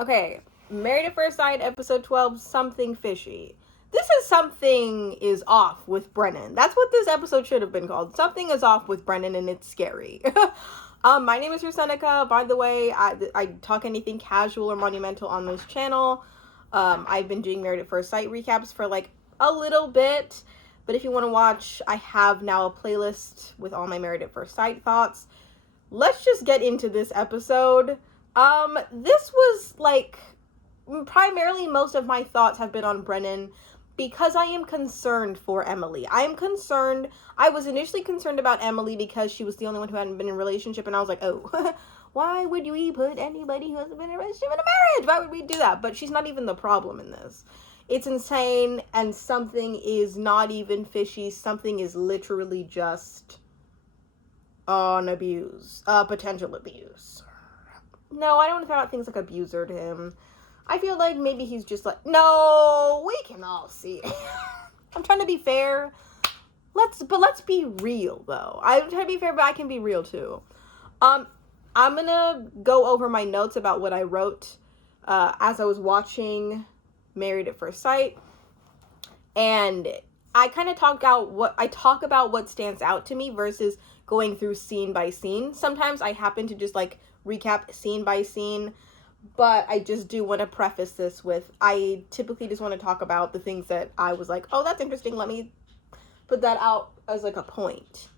Okay, Married at First Sight, episode 12, Something Fishy. This is Something is Off with Brennan. That's what this episode should have been called. Something is Off with Brennan, and it's scary. My name is Seneca. By the way, I talk anything casual or monumental on this channel. I've been doing Married at First Sight recaps for like a little bit. But if you want to watch, I have now a playlist with all my Married at First Sight thoughts. Let's just get into this episode. This was like, primarily most of my thoughts have been on Brennan because I am concerned for Emily. I was initially concerned about Emily because she was the only one who hadn't been in a relationship, and I was like, oh, why would we put anybody who hasn't been in a relationship in a marriage? Why would we do that? But she's not even the problem in this. It's insane, and something is not even fishy. Something is literally just potential abuse. No, I don't want to throw out things like abuser to him. I feel like maybe he's just like, no, we can all see it. I'm trying to be fair. Let's be real, though. I'm trying to be fair, but I can be real, too. I'm gonna go over my notes about what I wrote as I was watching Married at First Sight. And I kind of talk about what stands out to me versus going through scene by scene. Sometimes I happen to just like recap scene by scene, but I just do want to preface this with, I typically just want to talk about the things that I was like, oh, that's interesting, let me put that out as like a point.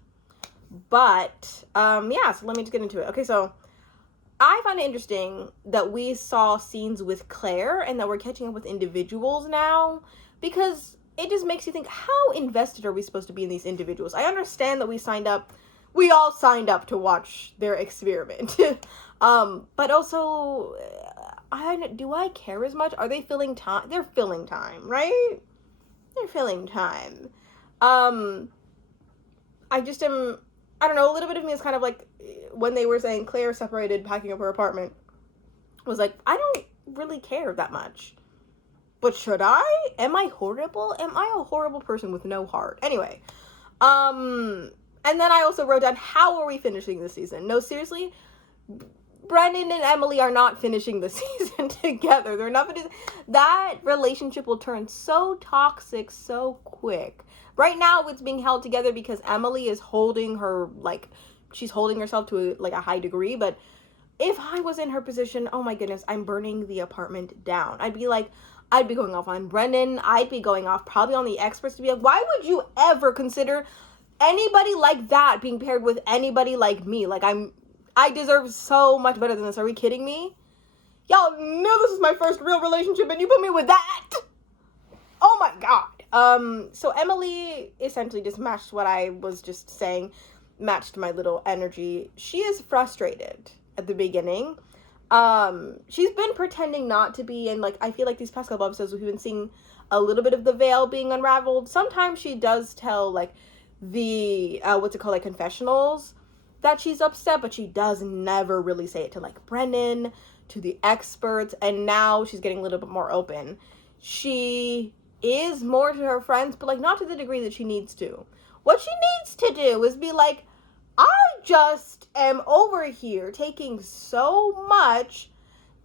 But so let me just get into it. Okay, so I find it interesting that we saw scenes with Claire and that we're catching up with individuals now, because it just makes you think, how invested are we supposed to be in these individuals? I understand that we all signed up to watch their experiment. But also, do I care as much? Are they filling time? They're filling time, right? They're filling time. I don't know, a little bit of me is kind of like, when they were saying Claire separated, packing up her apartment, was like, I don't really care that much. But should I? Am I horrible? Am I a horrible person with no heart? Anyway, and then I also wrote down, how are we finishing this season? No, seriously, Brennan and Emily are not finishing the season together. They're not finishing. That relationship will turn so toxic so quick. Right now, it's being held together because Emily is holding her, like, she's holding herself to a high degree. But if I was in her position, oh my goodness, I'm burning the apartment down. I'd be going off on Brennan. I'd be going off probably on the experts to be like, why would you ever consider anybody like that being paired with anybody like me? Like, I deserve so much better than this. Are we kidding me? Y'all know this is my first real relationship and you put me with that? Oh my God. So Emily essentially just matched what I was just saying, matched my little energy. She is frustrated at the beginning. She's been pretending not to be, and like, I feel like these past couple episodes we've been seeing a little bit of the veil being unraveled. Sometimes she does tell like the, like confessionals that she's upset, but she does never really say it to like Brennan, to the experts, and now she's getting a little bit more open. She is more to her friends, but like not to the degree that she needs to. What she needs to do is be like, I just am over here taking so much,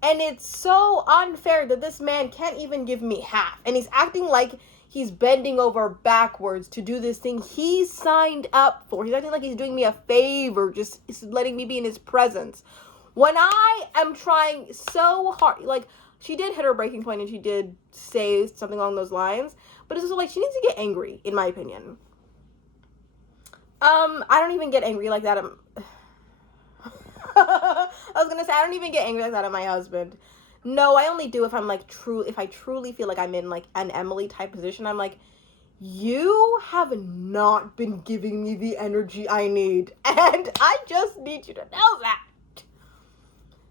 and it's so unfair that this man can't even give me half, and he's acting like he's bending over backwards to do this thing he signed up for. He's acting like he's doing me a favor, just letting me be in his presence, when I am trying so hard. Like, she did hit her breaking point and she did say something along those lines, but it's also like, she needs to get angry, in my opinion. I don't even get angry like that. I was gonna say, I don't even get angry like that at my husband. No, I only do if I'm like if I truly feel like I'm in like an Emily type position. I'm like, you have not been giving me the energy I need, and I just need you to know that.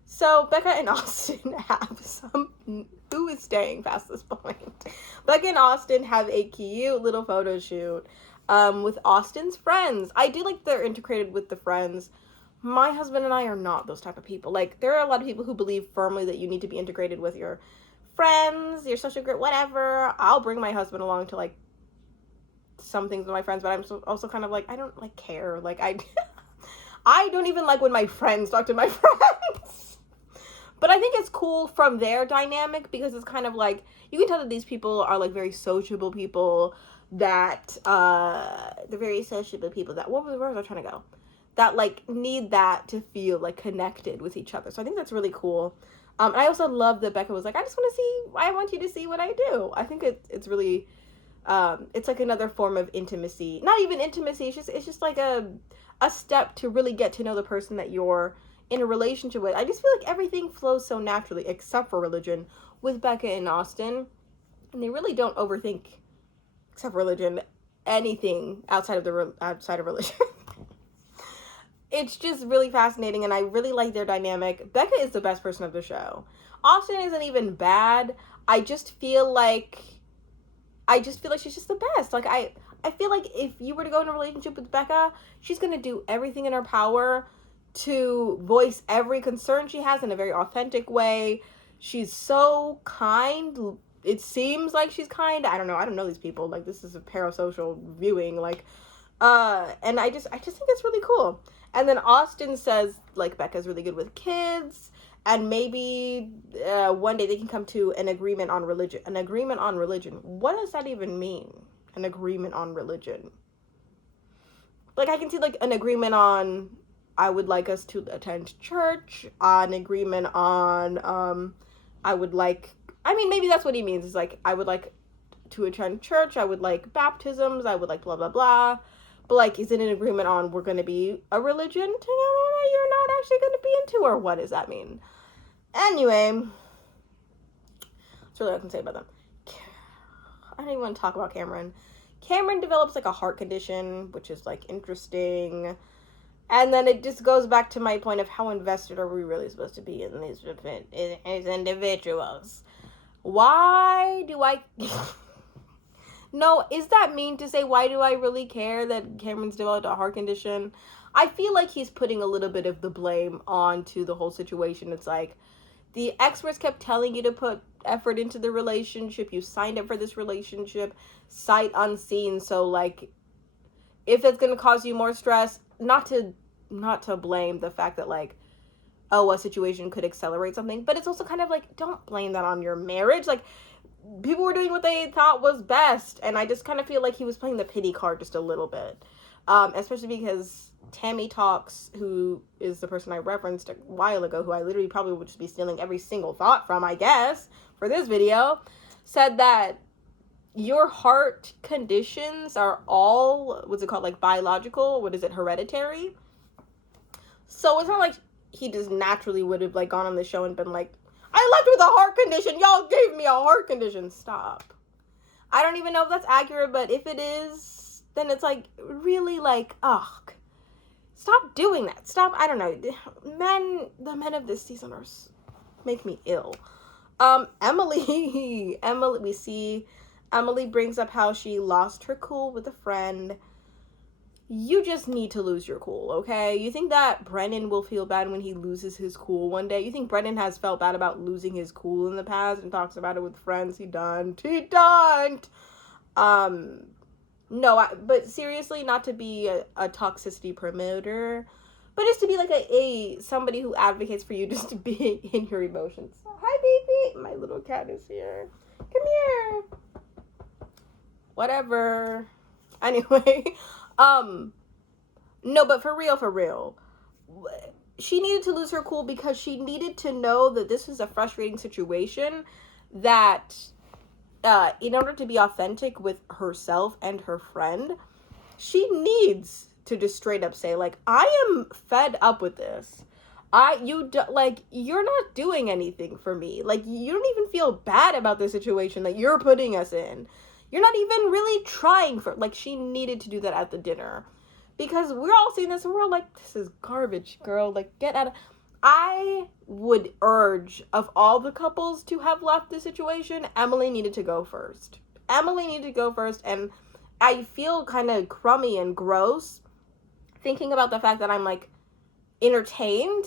So Becca and Austin have who is staying past this point? Becca and Austin have a cute little photo shoot with Austin's friends. I do like they're integrated with the friends. My husband and I are not those type of people. Like, there are a lot of people who believe firmly that you need to be integrated with your friends, your social group, whatever. I'll bring my husband along to like some things with my friends, but I'm also kind of like, I don't like care. Like, I don't even like when my friends talk to my friends. But I think it's cool from their dynamic because it's kind of like, you can tell that these people are like very sociable people that, they're very sociable people that, where was I trying to go? That like need that to feel like connected with each other. So I think that's really cool. And I also love that Becca was like, I want you to see what I do. I think it's really, it's like another form of intimacy. Not even intimacy, it's just like a step to really get to know the person that you're in a relationship with. I just feel like everything flows so naturally, except for religion, with Becca and Austin. And they really don't overthink, except for religion, anything outside of religion. It's just really fascinating, and I really like their dynamic. Becca is the best person of the show. Austin isn't even bad. I just feel like she's just the best. Like, I feel like if you were to go in a relationship with Becca, she's going to do everything in her power to voice every concern she has in a very authentic way. She's so kind. It seems like she's kind. I don't know these people. Like, this is a parasocial viewing. Like, and I just think it's really cool. And then Austin says, like, Becca's really good with kids, and maybe one day they can come to an agreement on religion. An agreement on religion. What does that even mean? An agreement on religion. Like, I can see, like, an agreement on, I would like us to attend church, an agreement on, maybe that's what he means. It's like, I would like to attend church, I would like baptisms, I would like blah, blah, blah. But, like, is it an agreement on we're going to be a religion together that you're not actually going to be into? Or what does that mean? Anyway, that's really all I can say about them. I don't even want to talk about Cameron. Cameron develops, like, a heart condition, which is, like, interesting. And then it just goes back to my point of how invested are we really supposed to be in these individuals? Why do I... No, is that mean to say, why do I really care that Cameron's developed a heart condition? I feel like he's putting a little bit of the blame onto the whole situation. It's like, the experts kept telling you to put effort into the relationship. You signed up for this relationship, sight unseen. So, like, if it's going to cause you more stress, not to blame the fact that, like, oh, a situation could accelerate something. But it's also kind of like, don't blame that on your marriage. Like, people were doing what they thought was best, and I just kind of feel like he was playing the pity card just a little bit, especially because Tammy Talks, who is the person I referenced a while ago, who I literally probably would just be stealing every single thought from, I guess, for this video, said that your heart conditions are all, what's it called, like, biological, hereditary? So it's not like he just naturally would have, like, gone on the show and been like, I left with a heart condition. Y'all gave me a heart condition. Stop. I don't even know if that's accurate, but if it is, then it's like, really, like, ugh. Stop doing that. Stop. I don't know. The men of this season make me ill. Emily, we see Emily brings up how she lost her cool with a friend. You just need to lose your cool, okay? You think that Brennan will feel bad when he loses his cool one day? You think Brennan has felt bad about losing his cool in the past and talks about it with friends? He don't. No, but seriously, not to be a toxicity promoter, but just to be like a somebody who advocates for you just to be in your emotions. Hi, baby. My little cat is here. Come here. Whatever. Anyway, no, but for real, she needed to lose her cool because she needed to know that this was a frustrating situation, that in order to be authentic with herself and her friend, she needs to just straight up say, like, I am fed up with this. You're not doing anything for me. Like, you don't even feel bad about the situation that you're putting us in. You're not even really trying for, like, she needed to do that at the dinner. Because we're all seeing this and we're all like, this is garbage, girl. Like, get out of... I would urge, of all the couples to have left the situation, Emily needed to go first. And I feel kind of crummy and gross thinking about the fact that I'm, like, entertained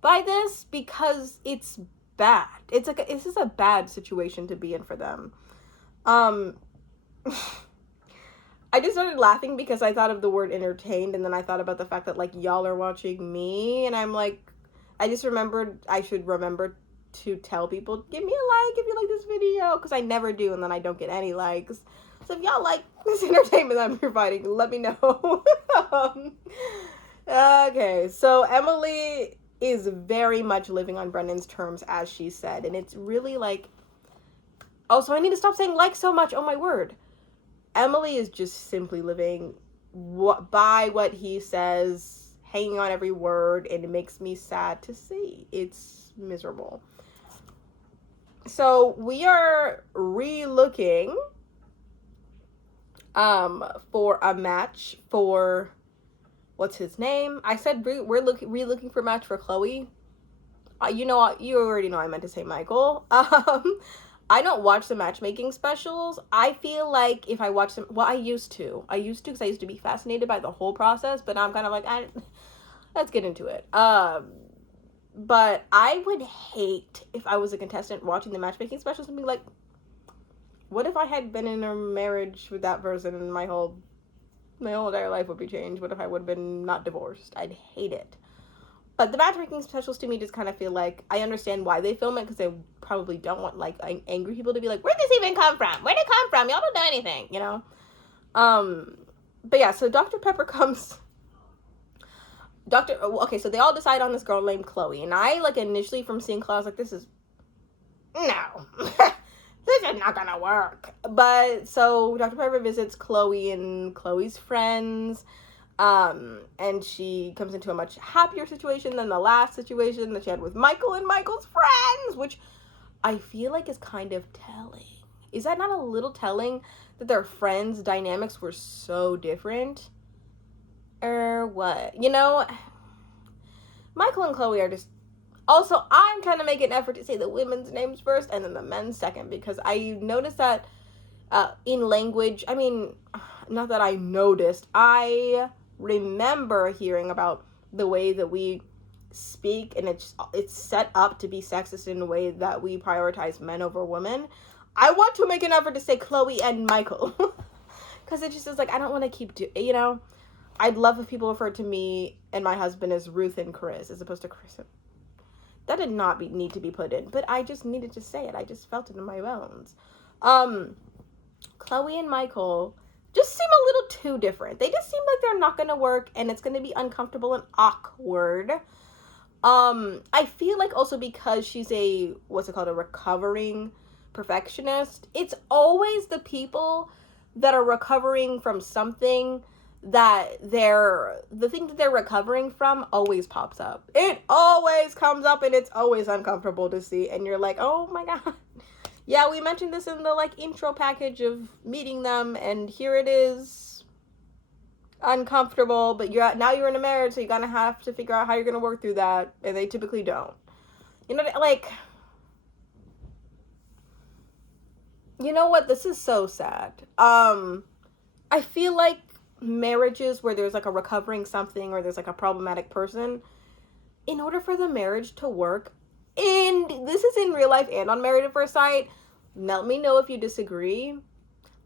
by this, because it's bad. It's like, this is a bad situation to be in for them. I just started laughing because I thought of the word entertained, and then I thought about the fact that, like, y'all are watching me, and I'm like, I just remembered I should remember to tell people, give me a like if you like this video, because I never do, and then I don't get any likes. So if y'all like this entertainment that I'm providing, let me know. Okay, so Emily is very much living on Brennan's terms, as she said, and it's really like, oh, so I need to stop saying like so much. Oh my word. Emily is just simply living by what he says, hanging on every word, and it makes me sad to see. It's miserable. So we are re-looking for a match for, what's his name? I said we're re-looking for a match for Chloe. You already know I meant to say Michael. I don't watch the matchmaking specials. I feel like if I watch them, well, I used to because I used to be fascinated by the whole process, but now I'm kind of like, let's get into it. But I would hate if I was a contestant watching the matchmaking specials and be like, what if I had been in a marriage with that person and my whole entire life would be changed? What if I would have been not divorced? I'd hate it. But the matchmaking specials to me just kind of feel like I understand why they film it, because they probably don't want like angry people to be like, where'd this even come from? Where'd it come from? Y'all don't know anything, you know? But yeah, so Dr. Pepper comes. Okay, so they all decide on this girl named Chloe, and I like initially from seeing Chloe, I was like, this is not gonna work. But so Dr. Pepper visits Chloe and Chloe's friends. And she comes into a much happier situation than the last situation that she had with Michael and Michael's friends, which I feel like is kind of telling. Is that not a little telling that their friends' dynamics were so different? Or what? You know, Michael and Chloe are just... Also, I'm trying to make an effort to say the women's names first and then the men's second, because I noticed that in language, I mean, not that I noticed, I remember hearing about the way that we speak, and it's set up to be sexist in a way that we prioritize men over women. I want to make an effort to say Chloe and Michael, because it just is like, I don't want to keep I'd love if people referred to me and my husband as Ruth and Chris as opposed to Chris. That did not need to be put in, but I just needed to say it. I just felt it in my bones. Chloe and Michael just seem a little too different. They just seem like they're not going to work, and it's going to be uncomfortable and awkward. I feel like also because she's a recovering perfectionist, it's always the people that are recovering from something that the thing that they're recovering from always pops up. It always comes up, and it's always uncomfortable to see, and you're like, oh my god. Yeah, we mentioned this in the like intro package of meeting them, and here it is. Uncomfortable, but now you're in a marriage, so you're gonna have to figure out how you're gonna work through that, and they typically don't. You know, like, you know what? This is so sad. I feel like marriages where there's like a recovering something or there's like a problematic person, in order for the marriage to work, and this is in real life and on Married at First Sight, let me know if you disagree.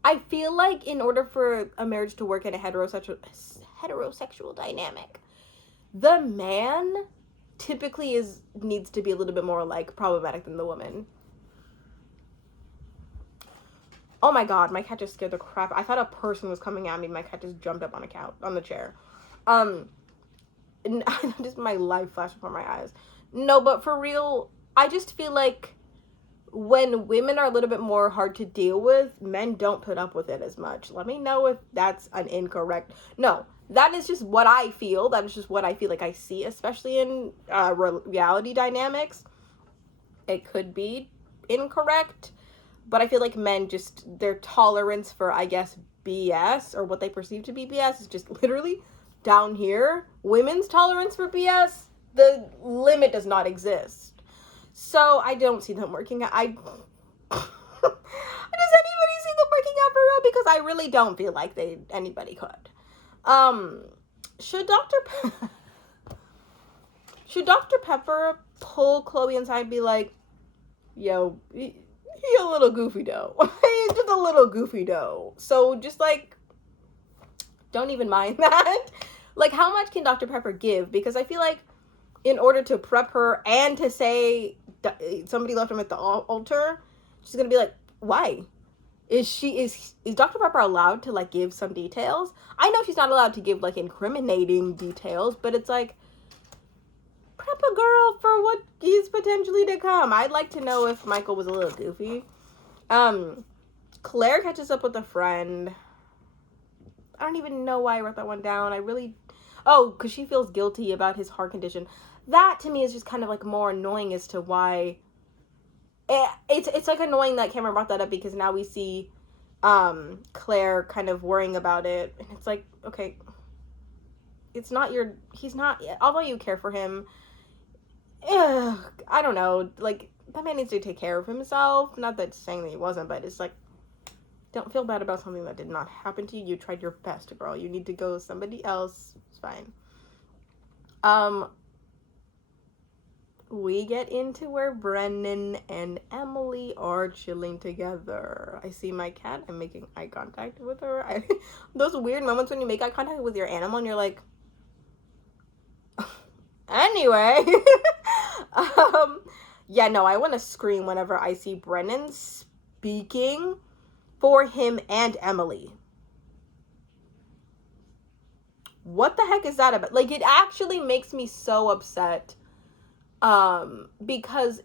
I feel like in order for a marriage to work in a heterosexual dynamic, the man typically needs to be a little bit more like problematic than the woman. Oh my god, my cat just scared the crap. I thought a person was coming at me. My cat just jumped up on the chair. Just my life flashed before my eyes. No, but for real, I just feel like when women are a little bit more hard to deal with, men don't put up with it as much. Let me know if that's an incorrect... No, that is just what I feel. That is just what I feel like I see, especially in reality dynamics. It could be incorrect, but I feel like men just, their tolerance for, I guess, BS, or what they perceive to be BS, is just literally down here. Women's tolerance for BS, the limit does not exist. So I don't see them working out. Does anybody see them working out for real? Because I really don't feel like anybody could. Should Dr. Pepper pull Chloe inside and be like, yo, he a little goofy though. He's just a little goofy though. So just like, don't even mind that. Like, how much can Dr. Pepper give? Because I feel like in order to prep her and to say somebody left him at the altar, she's gonna be like, why? Is Dr. Pepper allowed to like give some details? I know she's not allowed to give like incriminating details, but it's like, prep a girl for what is potentially to come. I'd like to know if Michael was a little goofy. Claire catches up with a friend. I don't even know why I wrote that one down. Because she feels guilty about his heart condition. That to me is just kind of like more annoying as to why. It's like annoying that Cameron brought that up, because now we see Claire kind of worrying about it, and it's like, okay, he's not, although you care for him, I don't know, like, that man needs to take care of himself. Not that saying that he wasn't, but it's like, don't feel bad about something that did not happen to you. You tried your best, girl. You need to go with somebody else. It's fine. We get into where Brennan and Emily are chilling together. I see my cat. I'm making eye contact with her. Those weird moments when you make eye contact with your animal and you're like, anyway. Yeah, no, I want to scream whenever I see Brennan speaking for him and Emily. What the heck is that about? Like, it actually makes me so upset. Because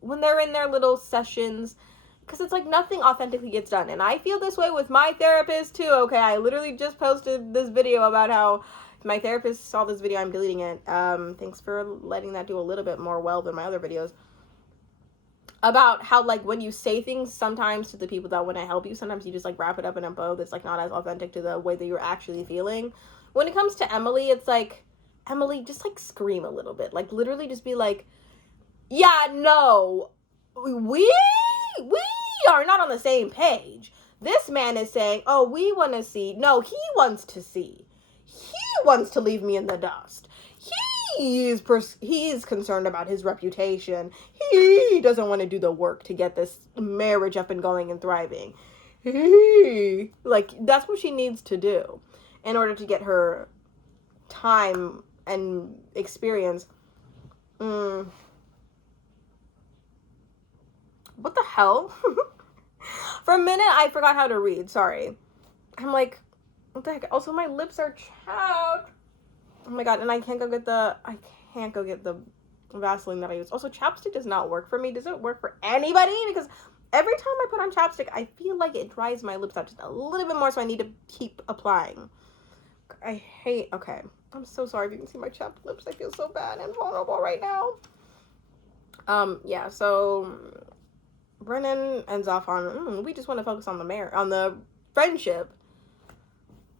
when they're in their little sessions, because it's like nothing authentically gets done. And I feel this way with my therapist too. Okay, I literally just posted this video about how my therapist saw this video. I'm deleting it. Thanks for letting that do a little bit more well than my other videos. About how, like, when you say things sometimes to the people that want to help you, sometimes you just like wrap it up in a bow that's like not as authentic to the way that you're actually feeling. When it comes to Emily, it's like, Emily, just like scream a little bit. Like, literally just be like, yeah, no, we are not on the same page. This man is saying, oh, we want to see. No, he wants to see. He wants to leave me in the dust. He's concerned about his reputation. He doesn't want to do the work to get this marriage up and going and thriving. Like, that's what she needs to do in order to get her time and experience. What the hell? For a minute, I forgot how to read. Sorry. I'm like, what the heck? Also, my lips are chapped. Oh my god, and I can't go get the Vaseline that I use. Also, chapstick does not work for me. Does it work for anybody? Because every time I put on chapstick, I feel like it dries my lips out just a little bit more, so I need to keep applying. Okay. I'm so sorry if you can see my chapped lips. I feel so bad and vulnerable right now. Yeah, so Brennan ends off on, we just want to focus on the friendship.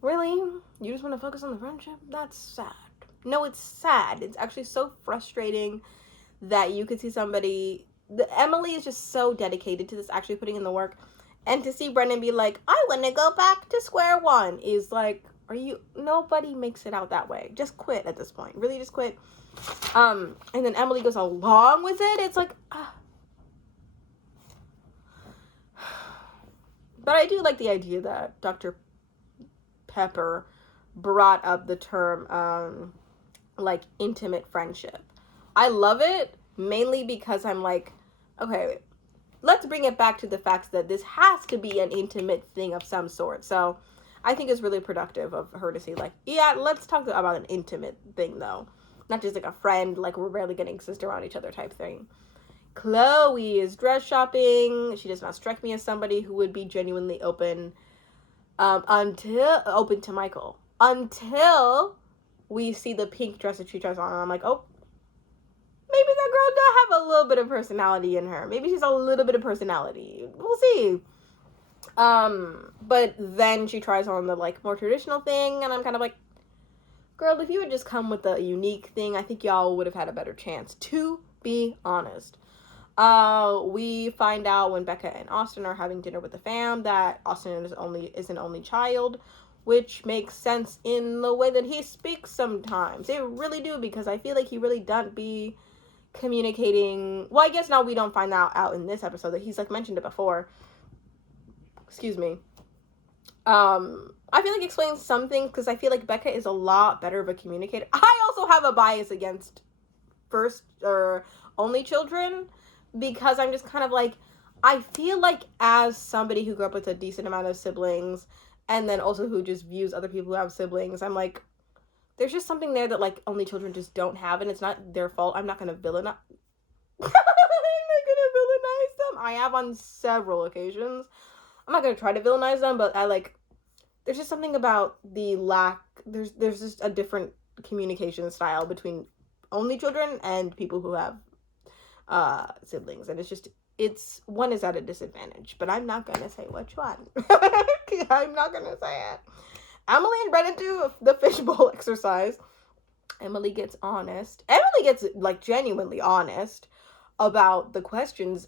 Really? You just want to focus on the friendship? That's sad. No, it's sad. It's actually so frustrating that you could see somebody, Emily is just so dedicated to this, actually putting in the work, and to see Brennan be like, I want to go back to square one, is like, nobody makes it out that way. Just quit at this point. Really, just quit. And then Emily goes along with it. It's like, But I do like the idea that Dr. Pepper brought up the term, like, intimate friendship. I love it, mainly because I'm like, okay, let's bring it back to the fact that this has to be an intimate thing of some sort. So I think it's really productive of her to say, like, yeah, let's talk about an intimate thing, though. Not just like a friend, like we're barely going to exist around each other type thing. Chloe is dress shopping. She does not strike me as somebody who would be genuinely open to Michael. Until we see the pink dress that she tries on, and I'm like, oh, maybe that girl does have a little bit of personality in her. Maybe she's a little bit of personality. We'll see. But then she tries on the, like, more traditional thing, and I'm kind of like, girl, if you had just come with a unique thing, I think y'all would have had a better chance, to be honest. We find out when Becca and Austin are having dinner with the fam that Austin is an only child, which makes sense in the way that he speaks sometimes. They really do, because I feel like he really doesn't be communicating. Well, I guess now we don't find that out in this episode, that he's, like, mentioned it before. Excuse me. I feel like it explains some things, because I feel like Becca is a lot better of a communicator. I also have a bias against first or only children, because I'm just kind of like, I feel like as somebody who grew up with a decent amount of siblings, and then also who just views other people who have siblings, I'm like, there's just something there that like only children just don't have, and it's not their fault. I'm not gonna villainize. I'm not gonna villainize them. I have on several occasions. I'm not gonna try to villainize them, but I like. There's just something about the lack. There's just a different communication style between only children and people who have siblings, and it's one is at a disadvantage. But I'm not gonna say which one. I'm not gonna say it. Emily and Brennan do the fishbowl exercise. Emily gets honest. Emily gets like genuinely honest about the questions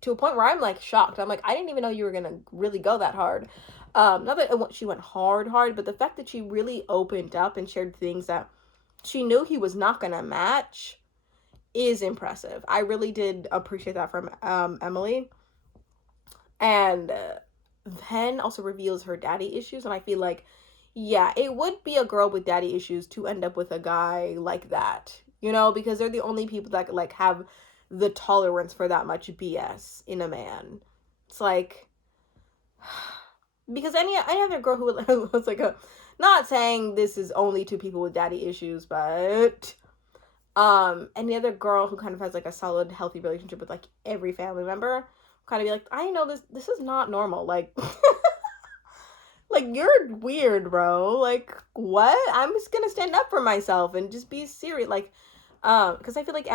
to a point where I'm like shocked. I'm like, I didn't even know you were gonna really go that hard. Not that she went hard, but the fact that she really opened up and shared things that she knew he was not gonna match is impressive. I really did appreciate that from Emily. And then also reveals her daddy issues, and I feel like, yeah, it would be a girl with daddy issues to end up with a guy like that, you know, because they're the only people that like have the tolerance for that much BS in a man. It's like, because any other girl who was like not saying this is only to people with daddy issues, but any other girl who kind of has like a solid healthy relationship with like every family member kind of be like, I know this is not normal, like like you're weird, bro, like what? I'm just gonna stand up for myself and just be serious, like because I feel like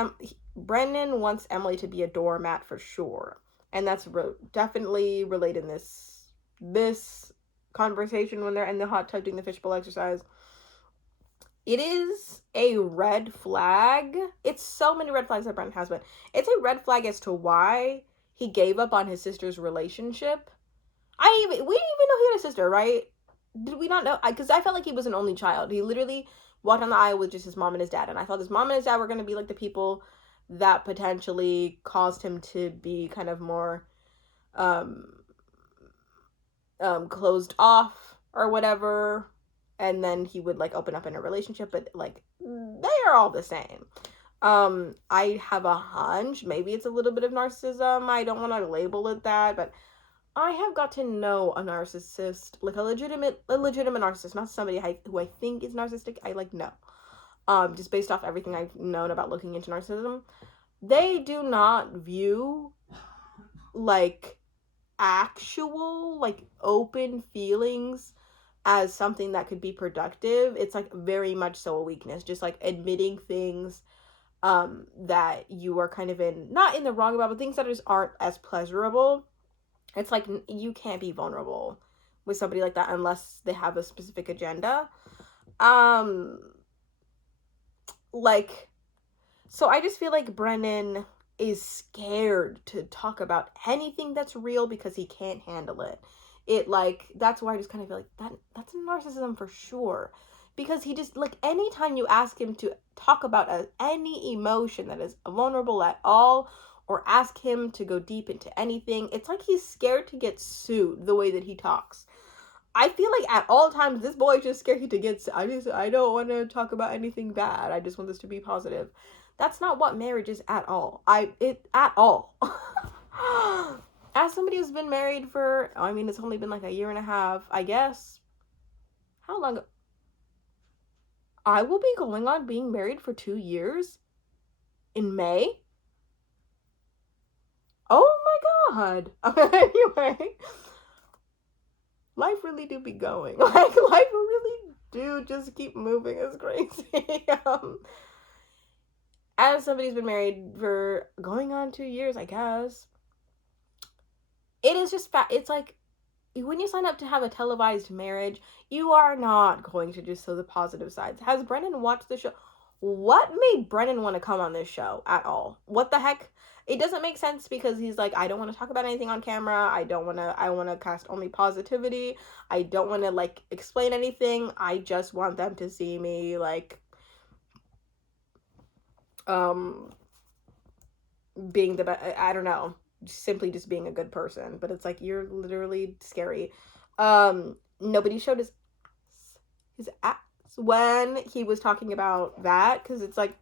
Brennan wants Emily to be a doormat for sure, and that's definitely related in this conversation when they're in the hot tub doing the fishbowl exercise. It is a red flag. It's so many red flags that Brennan has, but it's a red flag as to why he gave up on his sister's relationship. We didn't even know he had a sister, right? Did we not know? Because I felt like he was an only child. He literally walked down the aisle with just his mom and his dad, and I thought his mom and his dad were going to be like the people that potentially caused him to be kind of more closed off or whatever, and then he would like open up in a relationship, but like they are all the same. I have a hunch, maybe it's a little bit of narcissism. I don't want to label it that, but I have got to know a narcissist, like a legitimate narcissist, not somebody who I think is narcissistic. I like know, just based off everything I've known about looking into narcissism. They do not view like actual like open feelings as something that could be productive. It's like very much so a weakness, just like admitting things that you are kind of not in the wrong about, but things that just aren't as pleasurable. It's like you can't be vulnerable with somebody like that unless they have a specific agenda. Like, so I just feel like Brennan is scared to talk about anything that's real because he can't handle it. It like, that's why I just kind of feel like that's narcissism for sure. Because he just, like, anytime you ask him to talk about any emotion that is vulnerable at all, or ask him to go deep into anything, it's like he's scared to get sued the way that he talks. I feel like at all times this boy is just scared to get sued. I don't want to talk about anything bad. I just want this to be positive. That's not what marriage is at all. At all. As somebody who's been married for, I mean, it's only been like a year and a half, I guess. How long? I will be going on being married for 2 years in May. Oh my god. Anyway, life really do be going. Like, life really do just keep moving. It's crazy. As somebody who's been married for going on 2 years, I guess, it is just it's like, when you sign up to have a televised marriage, you are not going to just show the positive sides. Has Brennan watched the show? What made Brennan want to come on this show at all? What the heck? It doesn't make sense, because he's like, I don't want to talk about anything on camera. I want to cast only positivity. I don't want to like explain anything. I just want them to see me like being the best. I don't know, simply just being a good person. But it's like, you're literally scary. Nobody showed his ass when he was talking about that, because it's like,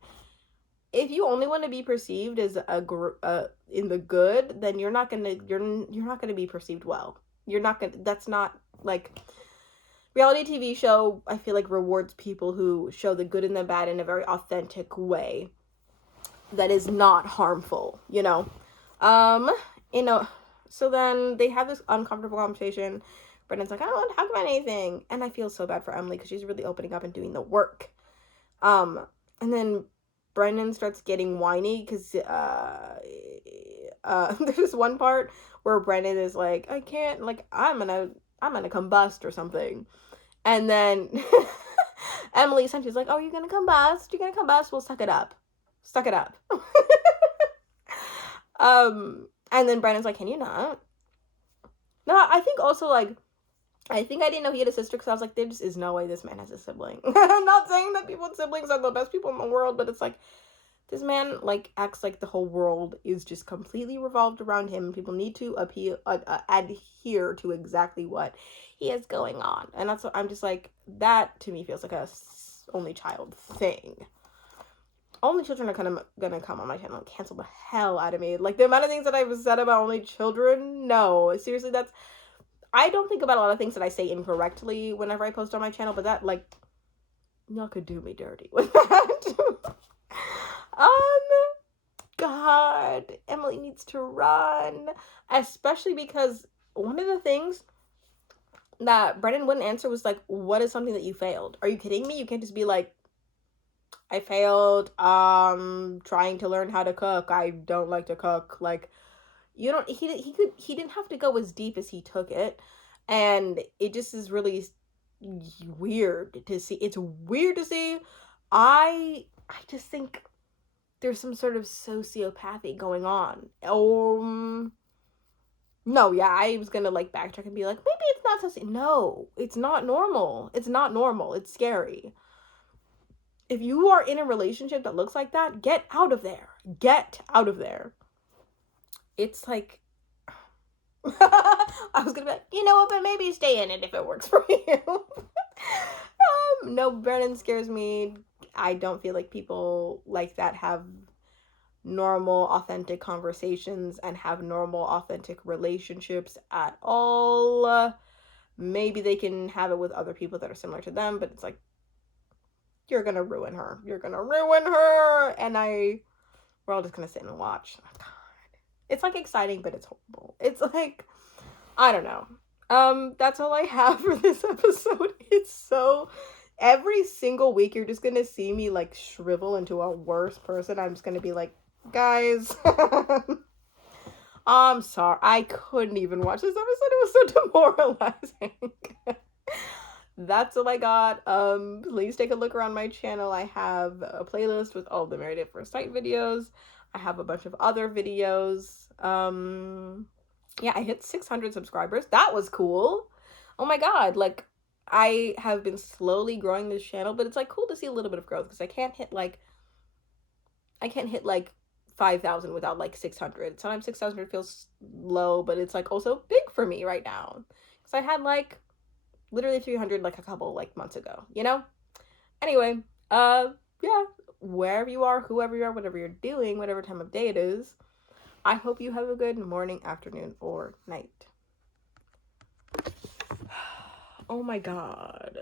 if you only want to be perceived as in the good, then you're not gonna be perceived well. You're not gonna. That's not like reality TV show. I feel like rewards people who show the good and the bad in a very authentic way that is not harmful. You know, um, you know. So then they have this uncomfortable conversation. Brennan's like, I don't want to talk about anything, and I feel so bad for Emily because she's really opening up and doing the work. And then Brennan starts getting whiny because there's this one part where Brennan is like, I can't, like, I'm gonna combust or something. And then Emily essentially is like, oh, you're gonna combust? You're gonna combust? Well, suck it up. Suck it up. And then Brennan's like, can you not? No, I think also, like, I think I didn't know he had a sister because I was like, there just is no way this man has a sibling. I'm not saying that people with siblings are the best people in the world, but it's like, this man, like, acts like the whole world is just completely revolved around him, and people need to adhere to exactly what he has going on. And that's what I'm just like, that to me feels like a only child thing. Only children are kind of gonna come on my channel and cancel the hell out of me. Like, the amount of things that I've said about only children, no. Seriously, I don't think about a lot of things that I say incorrectly whenever I post on my channel, but that, like, y'all could do me dirty with that. God, Emily needs to run. Especially because one of the things that Brennan wouldn't answer was like, what is something that you failed? Are you kidding me? You can't just be like, I failed trying to learn how to cook. I don't like to cook. Like, you don't he didn't have to go as deep as he took it. And it just is really weird to see. It's weird to see. I just think there's some sort of sociopathy going on. No, yeah, I was gonna like backtrack and be like, maybe it's not no, it's not normal. It's not normal. It's scary. If you are in a relationship that looks like that, get out of there. Get out of there. It's like, I was gonna be like, you know what, but maybe stay in it if it works for you. No, Brennan scares me. I don't feel like people like that have normal, authentic conversations and have normal, authentic relationships at all. Maybe they can have it with other people that are similar to them, but it's like, you're gonna ruin her. You're gonna ruin her. And we're all just gonna sit and watch. Oh, God. It's like exciting, but it's horrible. It's like, I don't know. That's all I have for this episode. It's so, every single week you're just gonna see me like shrivel into a worse person. I'm just gonna be like, guys, I'm sorry. I couldn't even watch this episode. It was so demoralizing. That's all I got. Please take a look around my channel. I have a playlist with all the Married at First Sight videos. I have a bunch of other videos. Yeah, I hit 600 subscribers. That was cool. Oh my God. Like, I have been slowly growing this channel, but it's like cool to see a little bit of growth because I can't hit like 5,000 without like 600. Sometimes 600 feels low, but it's like also big for me right now because I had like literally 300 like a couple like months ago, you know? Anyway, yeah, wherever you are, whoever you are, whatever you're doing, whatever time of day it is, I hope you have a good morning, afternoon, or night. Oh my God.